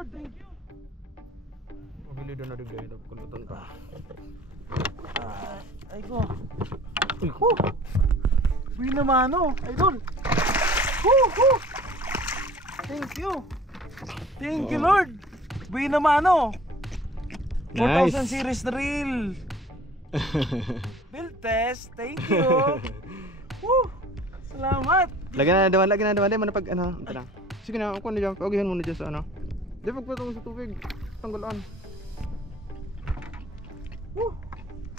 Lord. Thank you. Pabili doon na rin guys. Kulutan ka. Ay ko. Buwi naman oh, idol. Thank you. Thank you Lord. Buwi naman oh. 4,000 Nice. series na reel. Build test. Thank you. Salamat. Lagyan na dawan. Di mo na pag ano. Ito lang. Sige na. Ako na dyan. Pagihan mo na dyan sa ano. Di pagpatong sa tubig. Tanggalaan.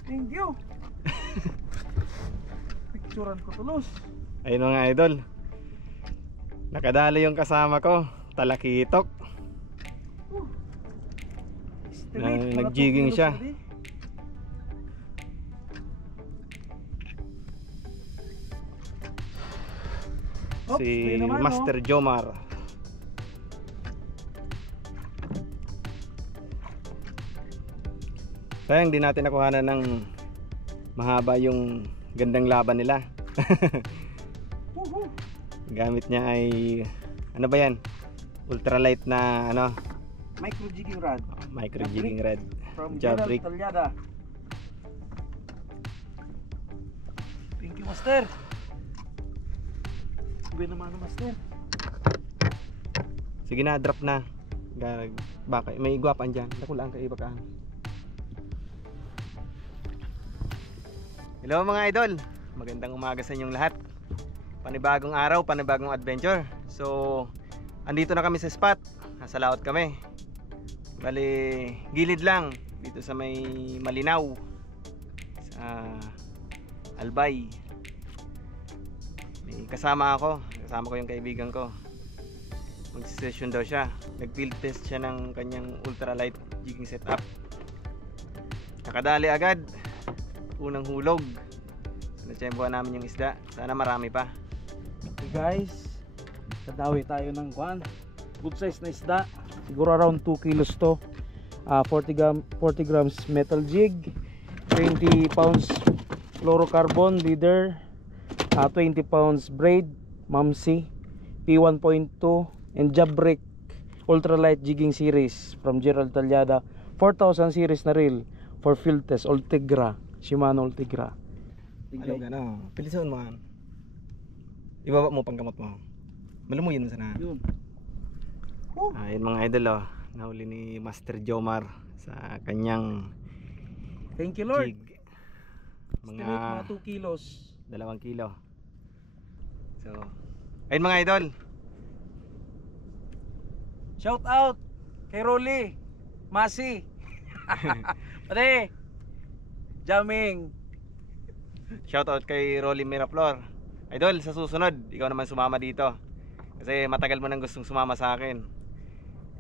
Thank you. Picturean ko tulos. Ayun mga idol. Nakadali yung kasama ko. Talakitok. Nag-jigging siya. Si Master Jomar. Sayang di natin nakuhanan ng mahaba yung gandang laban nila. Gamit niya ay ano ba yan? Ultralight na ano? Micro jigging rod. Micro jigging rod. From Jabrick. Talyada. Thank you Master. Sabi naman Master. Sige na, drop na. Baka may igwapan dyan. Nakulaan ka iba ka. Hello mga idol. Magandang umaga sa inyong lahat. Panibagong araw, panibagong adventure. So, andito na kami sa spot. Nasa laot kami. Bali, gilid lang dito sa may Malinaw sa Albay. May kasama ko yung kaibigan ko. Mag-session daw siya. Nag-field test siya ng kanyang ultralight jigging setup. Nakadali agad. Unang hulog. So, natsyempohan namin yung isda. Sana marami pa. Okay guys, kadawi tayo ng kwan. Good size na isda. Siguro around 2 kilos to. 40 grams metal jig, 20 pounds fluorocarbon leader, 20 pounds braid Mamsi P1.2 and Jabrick ultralight jigging series from Gerald Talyada. 4,000 series na reel for field test. Ultegra, Shimano Ultegra. Ano gano'n? Pilisun mo. Ibaba mo pangkamot mo. Malumuyin mo sana. Yun. Ayun mga idol oh. Nahuli ni Master Jomar sa kanyang Thank you Lord. jig. Mga 2 kilos. 2 kilo. So, ayun mga idol. Shout out kay Rolly Masi. Pare jamming. Shout out kay Rolly Miraflor. Idol, sa susunod ikaw naman sumama dito. Kasi matagal mo nang gustong sumama sa akin.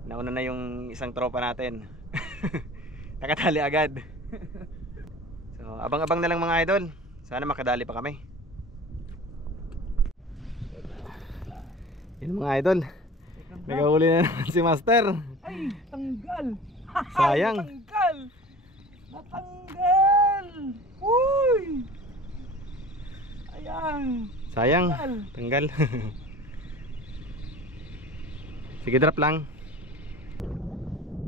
Nauna na yung isang tropa natin. Nakatali agad. So, abang-abang na lang mga idol. Sana makadali pa kami. Yun mga idol. Nagahuli na naman si Master. Ay, tanggal. Sayang. Natanggal. Natanggal. Uy. Ayan. Sayang. Tanggal. Sige, drop lang.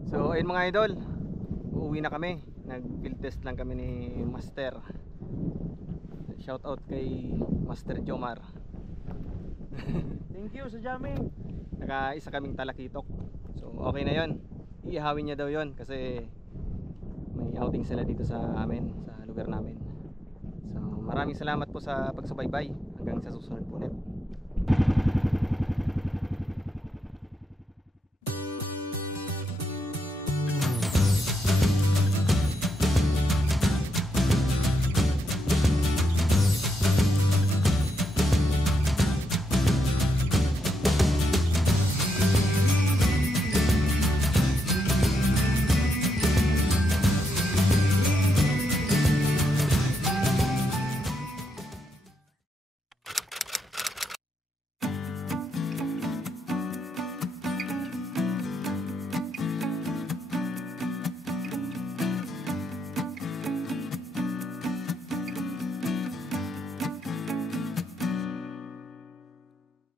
So, ayun mga idol. Uuwi na kami. Nag-field test lang kami ni Master. Shout out kay Master Jomar. Thank you sa jamming. Naka-isa kaming talakitok. So, okay na yon. Iihawin niya daw yon kasi may outing sila dito sa amin, sa lugar namin. So, maraming salamat po sa pagsubaybay. Hanggang sa susunod po ulit.